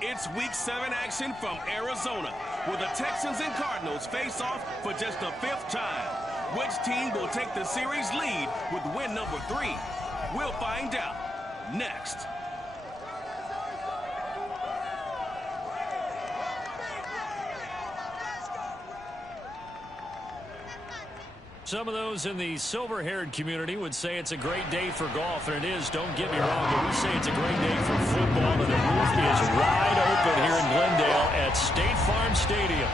It's Week 7 action from Arizona, where the Texans and Cardinals face off for just the 5th time. Which team will take the series lead with win number 3? We'll find out next. Some of those in the silver-haired community would say it's a great day for golf, and it is, don't get me wrong, but we say it's a great day for football, and the roof is wide open here in Glendale at State Farm Stadium.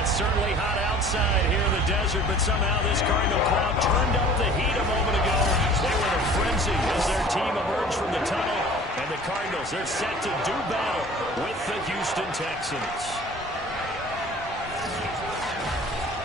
It's certainly hot outside here in the desert, but somehow this Cardinal crowd turned up the heat a moment ago. They were in a frenzy as their team emerged from the tunnel, and the Cardinals, they're set to do battle with the Houston Texans.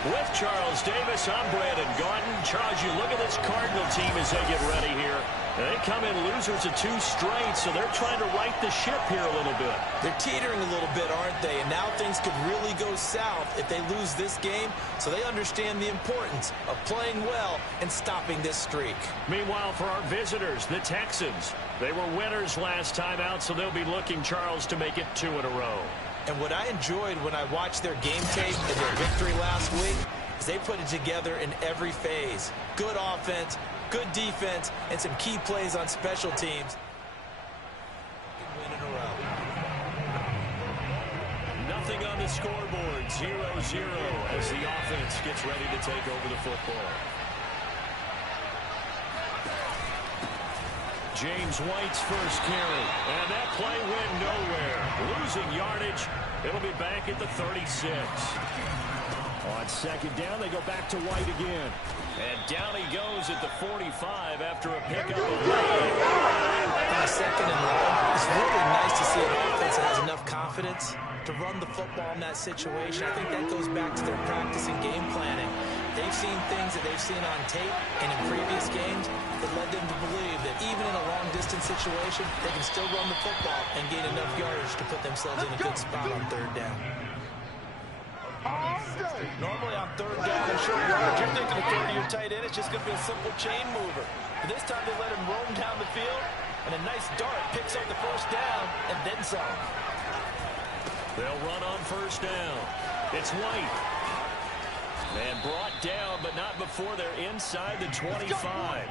With Charles Davis, I'm Brandon Gordon. Charles, you look at this Cardinal team as they get ready here. They come in losers of 2 straight, so they're trying to right the ship here a little bit. They're teetering a little bit, aren't they? And now things could really go south if they lose this game, so they understand the importance of playing well and stopping this streak. Meanwhile, for our visitors, the Texans, they were winners last time out, so they'll be looking, Charles, to make it 2 in a row. And what I enjoyed when I watched their game tape and their victory last week is they put it together in every phase. Good offense, good defense, and some key plays on special teams. Win in a row. Nothing on the scoreboard, 0-0 as the offense gets ready to take over the football. James White's first carry, and that play went nowhere. Losing yardage, it'll be back at the 36. On second down, they go back to White again. And down he goes at the 45 after a pickup. On second and long, it's really nice to see an offense that has enough confidence to run the football in that situation. I think that goes back to their practice and game planning. They've seen things that they've seen on tape and in previous games that led them to believe that even in a long-distance situation, they can still run the football and gain enough yardage to put themselves in a good spot on 3rd down. Normally on 3rd down and short yardage, you're thinking of 30-year tight end. It's just going to be a simple chain mover. But this time they let him roam down the field, and a nice dart picks up the 1st down and then some. They'll run on 1st down. It's White. And brought down, but not before they're inside the 25.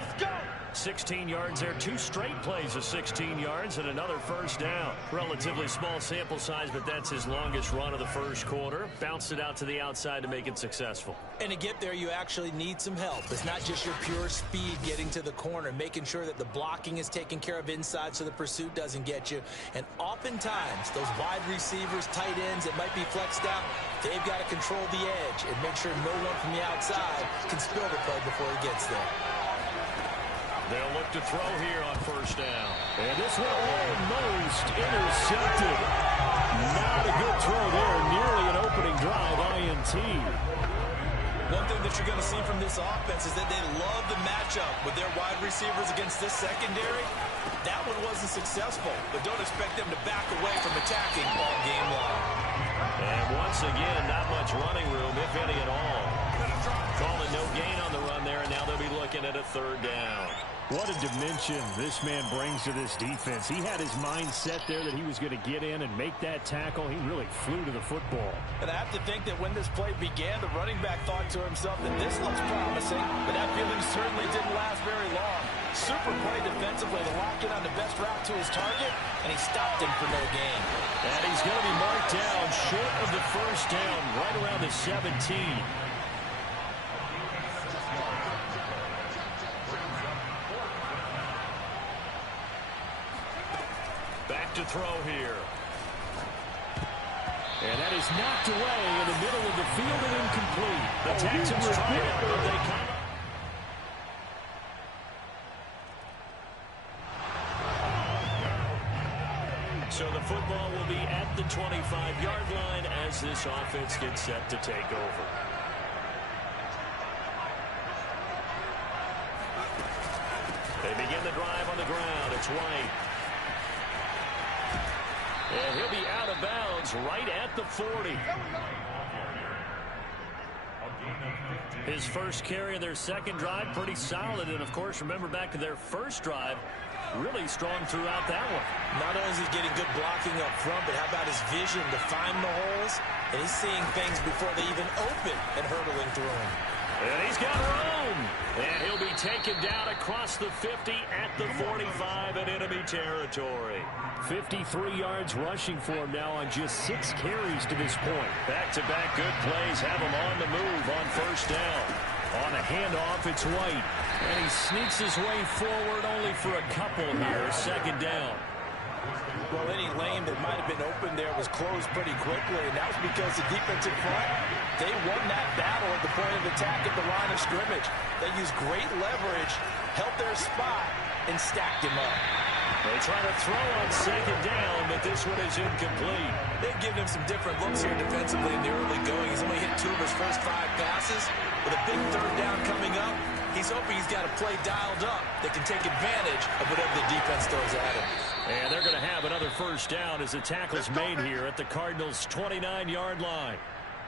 16 yards there, 2 straight plays of 16 yards and another 1st down. Relatively small sample size, but that's his longest run of the 1st quarter. Bounced it out to the outside to make it successful. And to get there, you actually need some help. It's not just your pure speed getting to the corner, making sure that the blocking is taken care of inside so the pursuit doesn't get you. And oftentimes, those wide receivers, tight ends that might be flexed out, they've got to control the edge and make sure no one from the outside can spill the play before he gets there. They'll look to throw here on 1st down. And this one almost intercepted. Not a good throw there. Nearly an opening drive, INT. One thing that you're going to see from this offense is that they love the matchup with their wide receivers against this secondary. That one wasn't successful, but don't expect them to back away from attacking all game long. And once again, not much running room, if any at all. Calling no gain on the run there, and now they'll be looking at a 3rd down. What a dimension this man brings to this defense. He had his mind set there that he was going to get in and make that tackle. He really flew to the football. And I have to think that when this play began, the running back thought to himself that this looks promising, but that feeling certainly didn't last very long. Super play defensively to lock in on the best route to his target, and he stopped him for no gain. And he's going to be marked down short of the 1st down, right around the 17. Back to throw here. And that is knocked away in the middle of the field and incomplete. The Texans try it, but they come. So the football will be at the 25-yard line as this offense gets set to take over. They begin the drive on the ground. It's White. And he'll be out of bounds right at the 40. His first carry of their second drive, pretty solid. And, of course, remember back to their first drive, really strong throughout that one. Not only is he getting good blocking up front, but how about his vision to find the holes? And he's seeing things before they even open and hurdling through them. And he's got room. And he'll be taken down across the 50 at the 45 in enemy territory. 53 yards rushing for him now on just 6 carries to this point. Back-to-back good plays have him on the move on first down. On a handoff, it's White. And he sneaks his way forward only for a couple here. Second down. Well, any lane that might have been open there was closed pretty quickly, and that was because the defensive front, they won that battle at the point of attack at the line of scrimmage. They used great leverage, held their spot, and stacked him up. They try to throw on second down, but this one is incomplete. They've given him some different looks here defensively in the early going. He's only hit 2 of his first 5 passes. With a big third down coming up, he's hoping he's got a play dialed up that can take advantage of whatever the defense throws at him. And they're going to have another first down as the tackle's made here at the Cardinals' 29-yard line.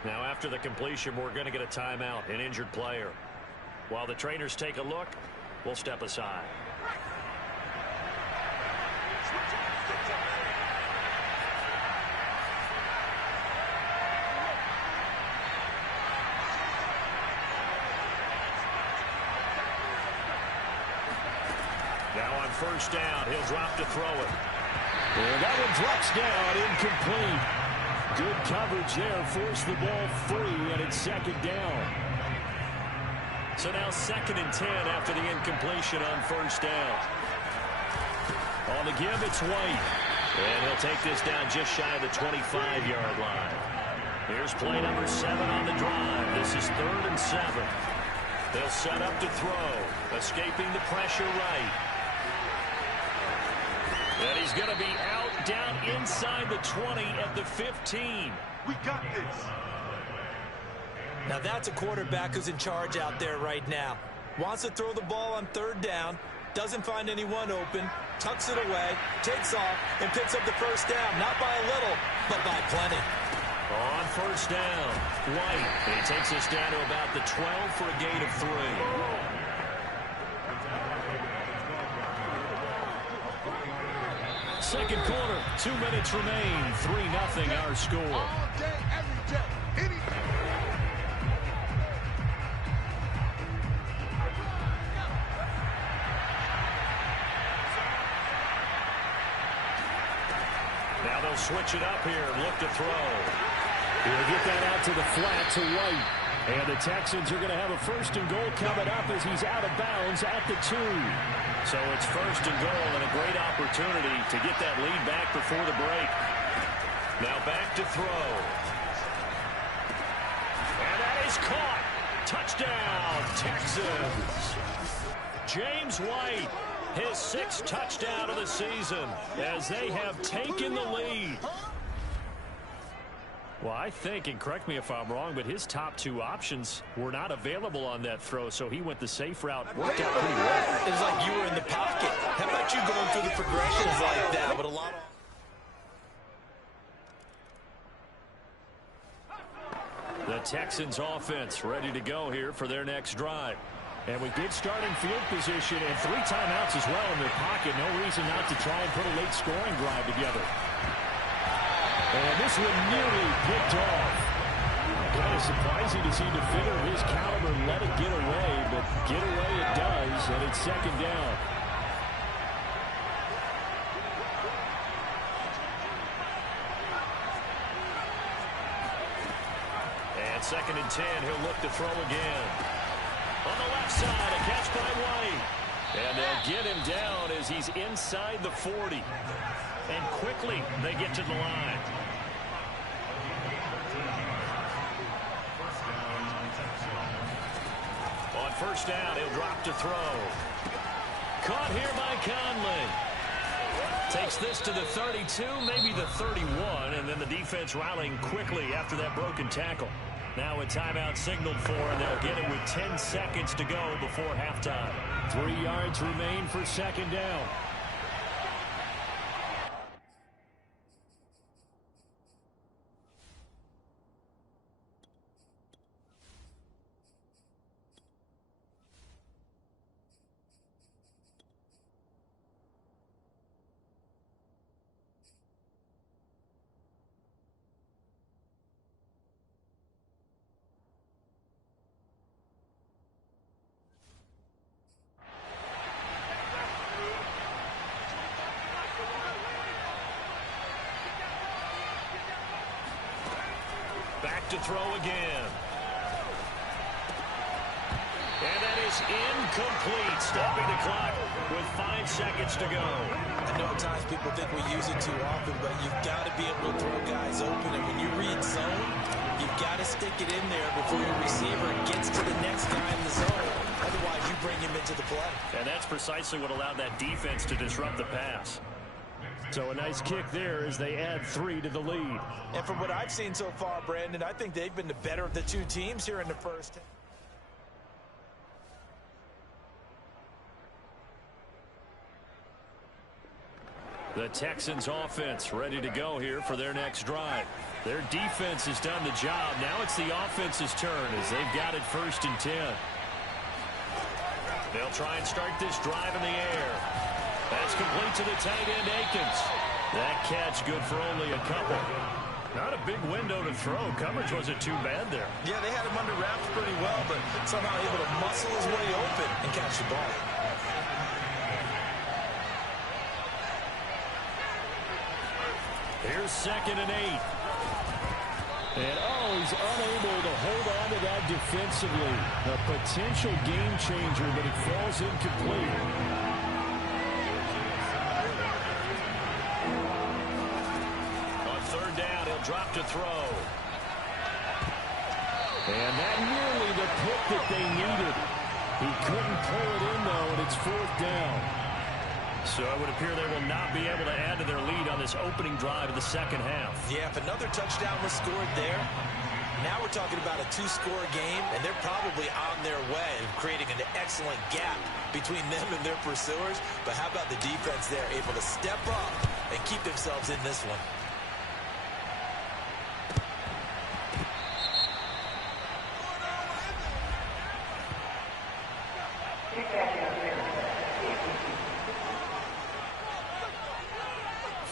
Now, after the completion, we're going to get a timeout, an injured player. While the trainers take a look, we'll step aside. Now on first down, he'll drop to throw it. And that one drops down, incomplete. Good coverage there, forced the ball free, and it's second down. So now 2nd and 10 after the incompletion on first down. On the give, it's White. And he'll take this down just shy of the 25-yard line. Here's play number 7 on the drive. This is 3rd and 7. They'll set up to throw, escaping the pressure right. And he's going to be out down inside the 20 at the 15. We got this. Now that's a quarterback who's in charge out there right now. Wants to throw the ball on 3rd down, doesn't find anyone open, tucks it away, takes off, and picks up the first down. Not by a little, but by plenty. On first down, White. He takes us down to about the 12 for a gain of 3. Second quarter, 2 minutes remain. 3-0 our score. All day, every day, any. Now they'll switch it up here. Look to throw. He'll get that out to the flat to White. And the Texans are going to have a 1st and goal coming up as he's out of bounds at the 2. So it's 1st and goal and a great opportunity to get that lead back before the break. Now back to throw. And that is caught. Touchdown, Texans. James White, his 6th touchdown of the season as they have taken the lead. Well, I think, and correct me if I'm wrong, but his top 2 options were not available on that throw, so he went the safe route. Worked out pretty well. It was like you were in the pocket. How about you going through the progressions like that? But a lot of... The Texans offense ready to go here for their next drive. And with good starting field position and 3 timeouts as well in their pocket, no reason not to try and put a late scoring drive together. And this one nearly picked off. Kind of surprising to see a defender of his caliber let it get away, but get away it does, and it's second down. And 2nd and 10, he'll look to throw again. On the left side, a catch by White. And they'll get him down as he's inside the 40. And quickly, they get to the line. On first down, he'll drop to throw. Caught here by Conley. Takes this to the 32, maybe the 31, and then the defense rallying quickly after that broken tackle. Now a timeout signaled for, and they'll get it with 10 seconds to go before halftime. 3 yards remain for second down. to throw again. And that is incomplete, stopping the clock with 5 seconds to go. I know at times people think we use it too often, but you've got to be able to throw guys open. And when you read zone, you've got to stick it in there before your receiver gets to the next guy in the zone. Otherwise, you bring him into the play. And that's precisely what allowed that defense to disrupt the pass. So a nice kick there as they add 3 to the lead. And from what I've seen so far, Brandon, I think they've been the better of the two teams here in the first. The Texans offense ready to go here for their next drive. Their defense has done the job. Now it's the offense's turn as they've got it 1st and 10. They'll try and start this drive in the air. That's complete to the tight end, Akins. That catch good for only a couple. Not a big window to throw. Coverage wasn't too bad there. Yeah, they had him under wraps pretty well, but somehow able to muscle his way open and catch the ball. Here's 2nd and 8. And he's unable to hold on to that defensively. A potential game changer, but it falls incomplete. On 3rd down, he'll drop to throw. And that nearly the pick that they needed. He couldn't pull it in, though, and it's 4th down. So it would appear they will not be able to add to their lead on this opening drive of the second half. Yeah, if another touchdown was scored there, now we're talking about a 2-score game, and they're probably on their way of creating an excellent gap between them and their pursuers. But how about the defense there, able to step up and keep themselves in this one?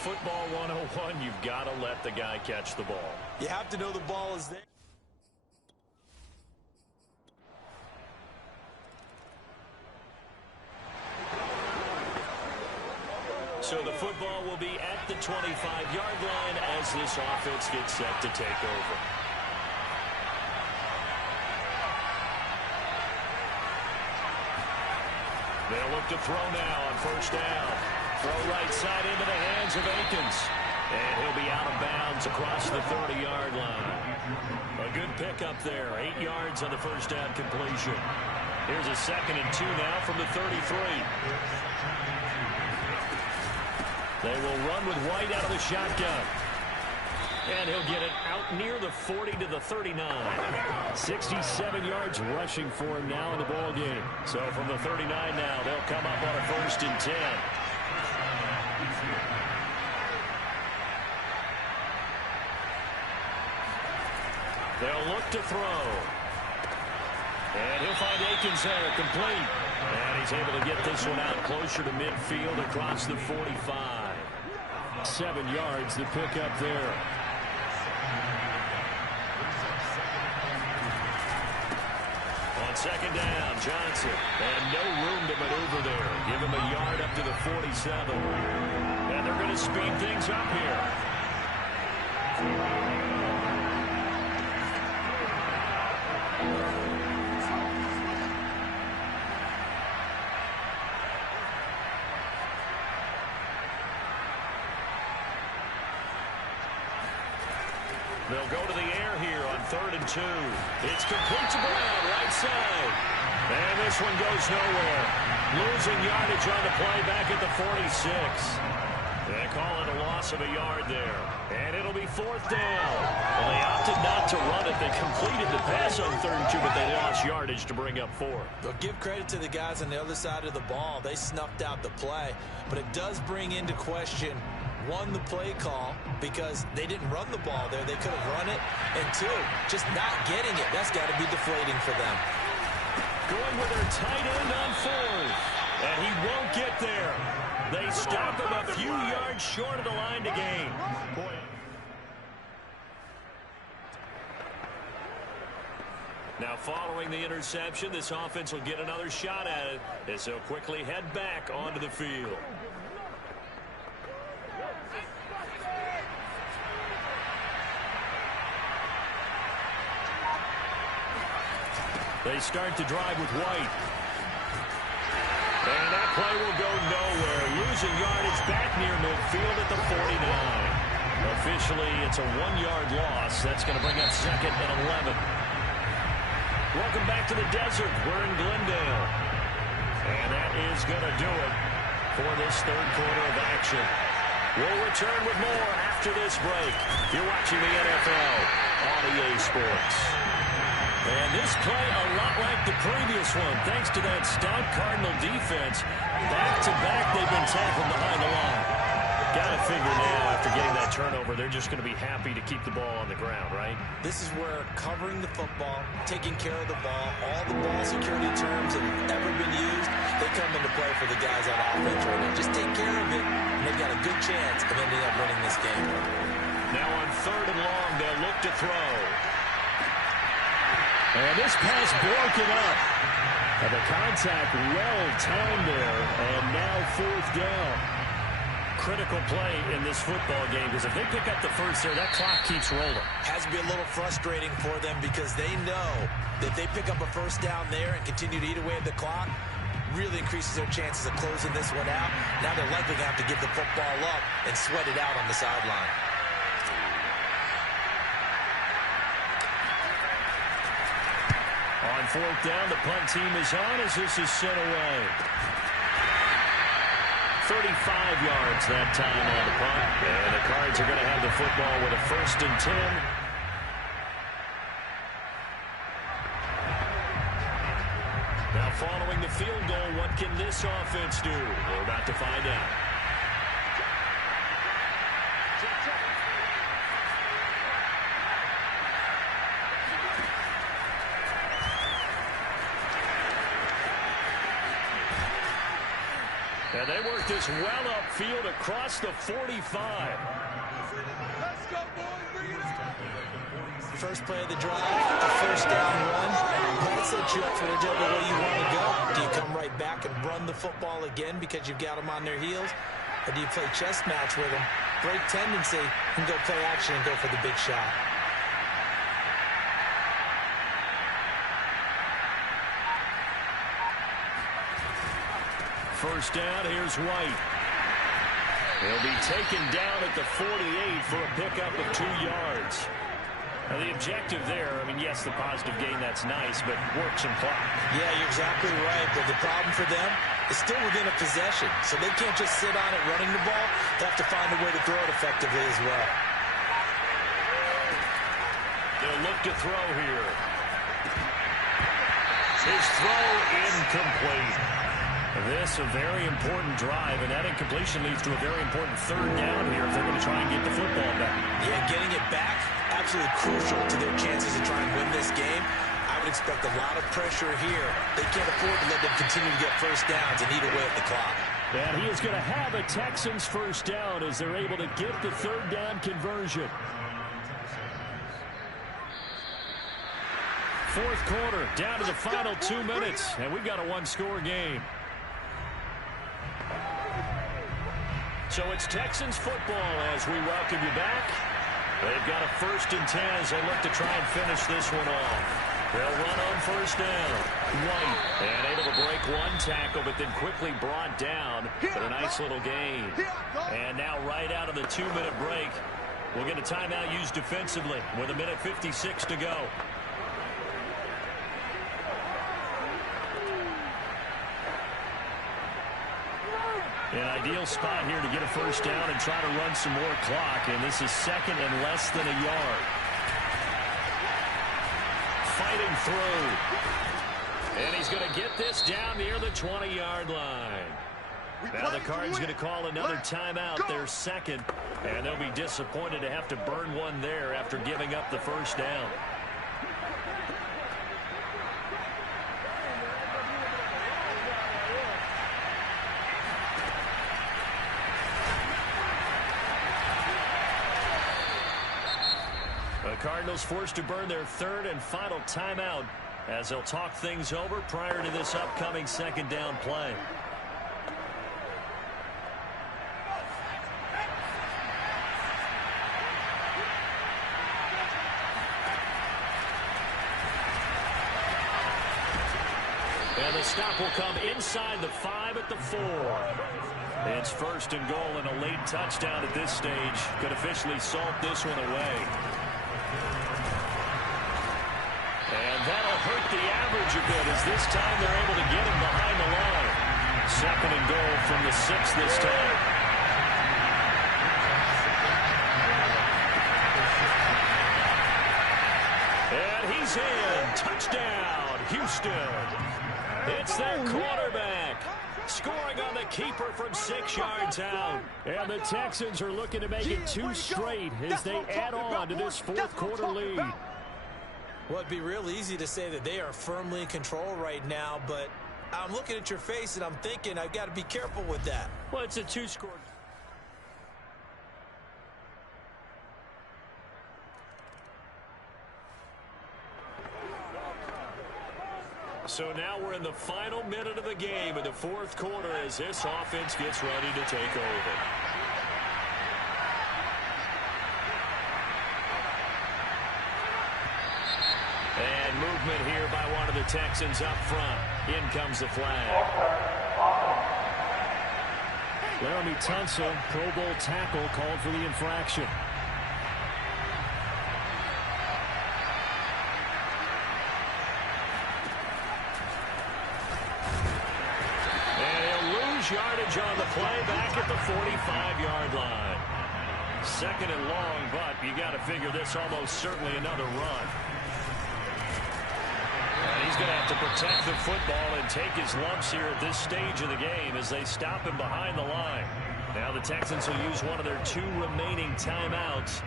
Football 101, you've got to let the guy catch the ball. You have to know the ball is there. So the football will be at the 25-yard line as this offense gets set to take over. They'll look to throw now on 1st down. Throw right side into the hands of Akins. And he'll be out of bounds across the 30-yard line. A good pickup there. 8 yards on the 1st down completion. Here's a 2nd and 2 now from the 33. They will run with White out of the shotgun. And he'll get it out near the 40 to the 39. 67 yards rushing for him now in the ball game. So from the 39 now, they'll come up on a 1st and 10. They'll look to throw. And he'll find Akins there, complete. And he's able to get this one out closer to midfield across the 45. 7 yards, the pickup there. On 2nd down, Johnson. And no room to maneuver there. Give him a yard up to the 47. And they're going to speed things up here. They'll go to the air here on 3rd and 2. It's complete to Brown, right side. And this one goes nowhere. Losing yardage on the play back at the 46. They call it a loss of a yard there. And it'll be 4th down. Well, they opted not to run it. They completed the pass on 3rd and 2, but they lost yardage to bring up 4. But give credit to the guys on the other side of the ball. They snuffed out the play. But it does bring into question, 1, the play call, because they didn't run the ball there. They could have run it. And 2, just not getting it. That's got to be deflating for them. Going with their tight end on 4th. And he won't get there. They stop him a few yards short of the line to gain. Boy. Now following the interception, this offense will get another shot at it as they'll quickly head back onto the field. They start to drive with White. And that play will go nowhere. Losing yardage back near midfield at the 49. Officially, it's a 1-yard loss. That's going to bring up 2nd and 11. Welcome back to the desert. We're in Glendale. And that is going to do it for this third quarter of action. We'll return with more after this break. You're watching the NFL on EA Sports. And this play a lot like the previous one, thanks to that stout Cardinal defense. Back-to-back, they've been tackled behind the line. Got to figure now, after getting that turnover, they're just going to be happy to keep the ball on the ground, right? This is where covering the football, taking care of the ball, all the ball security terms that have ever been used, they come into play for the guys on offense right now. Just take care of it, and they've got a good chance of ending up winning this game. Now on 3rd and long, they'll look to throw. And this pass broken up. And the contact well timed there, and now 4th down. Critical play in this football game, because if they pick up the first there, that clock keeps rolling. Has to be a little frustrating for them because they know that if they pick up a first down there and continue to eat away at the clock, really increases their chances of closing this one out. Now they're likely going to have to give the football up and sweat it out on the sideline. On 4th down, the punt team is on as this is sent away. 35 yards that time on the punt. And the Cards are going to have the football with a 1st and 10. Now following the field goal, what can this offense do? We're about to find out. And they work this well upfield across the 45. Let's go, boys. Bring it up. First play of the drive, a first down run. That sets you up for whichever way you want to go. Do you come right back and run the football again because you've got them on their heels? Or do you play chess match with them, break tendency, and go play action and go for the big shot? First down, here's White. He'll be taken down at the 48 for a pickup of 2 yards. Now the objective there, I mean, yes, the positive gain, that's nice, but work some clock. Yeah, you're exactly right, but the problem for them is still within a possession, so they can't just sit on it running the ball. They have to find a way to throw it effectively as well. They'll look to throw here. His throw incomplete. This a very important drive, and that incompletion leads to a very important 3rd down here if they're going to try and get the football back. Yeah, getting it back, absolutely crucial to their chances of trying to win this game. I would expect a lot of pressure here. They can't afford to let them continue to get first downs and eat away at the clock. And he is going to have a Texans first down as they're able to get the 3rd down conversion. 4th quarter, down to the final 2 minutes, and we've got a 1-score game. So it's Texans football as we welcome you back. They've got a 1st and 10 as they look to try and finish this one off. They'll run on first down. White, and able to break one tackle, but then quickly brought down. But a nice little gain. And now right out of the 2-minute break, we'll get a timeout used defensively with 1:56 to go. An ideal spot here to get a first down and try to run some more clock. And this is 2nd and less than a yard. Fighting through. And he's going to get this down near the 20-yard line. Now the Cards going to call another timeout, their 2nd. And they'll be disappointed to have to burn one there after giving up the first down. The Cardinals forced to burn their 3rd and final timeout as they'll talk things over prior to this upcoming 2nd down play. And the stop will come inside the 5 at the 4. It's first and goal, and a late touchdown at this stage could officially salt this one away. And that'll hurt the average a bit, as this time they're able to get him behind the line. Second and goal from the 6 this time. And he's in. Touchdown, Houston. It's their quarterback scoring on the keeper from 6 yards out. And the Texans are looking to make it 2 straight as they add on to this fourth quarter lead. Well, it'd be real easy to say that they are firmly in control right now, but I'm looking at your face and I'm thinking I've got to be careful with that. Well, it's a 2-score. So now we're in the final minute of the game in the fourth quarter as this offense gets ready to take over. And movement here by one of the Texans up front. In comes the flag. Laramie Tunsil, Pro Bowl tackle, called for the infraction. Yardage on the play back at the 45-yard line. Second and long, but you got to figure this almost certainly another run. And he's going to have to protect the football and take his lumps here at this stage of the game as they stop him behind the line. Now the Texans will use one of their 2 remaining timeouts.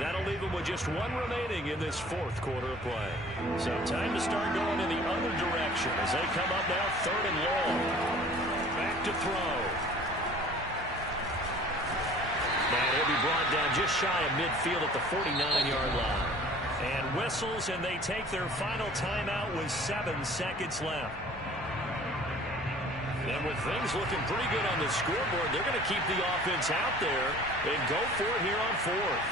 That'll leave them with just 1 remaining in this fourth quarter of play. So time to start going in the other direction as they come up now third and long. Back to throw. And he'll be brought down just shy of midfield at the 49-yard line. And whistles, and they take their final timeout with 7 seconds left. And with things looking pretty good on the scoreboard, they're going to keep the offense out there and go for it here on fourth.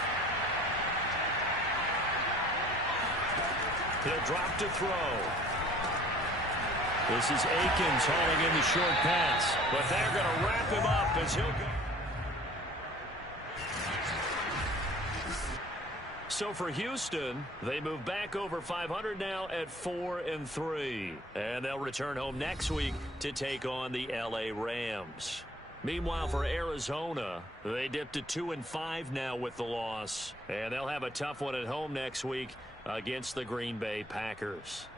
He'll drop to throw. This is Akins hauling in the short pass, but they're going to wrap him up as he'll go. So for Houston, they move back over 500 now at 4-3, and they'll return home next week to take on the LA Rams. Meanwhile, for Arizona, they dipped to 2-5 now with the loss, and they'll have a tough one at home next week against the Green Bay Packers.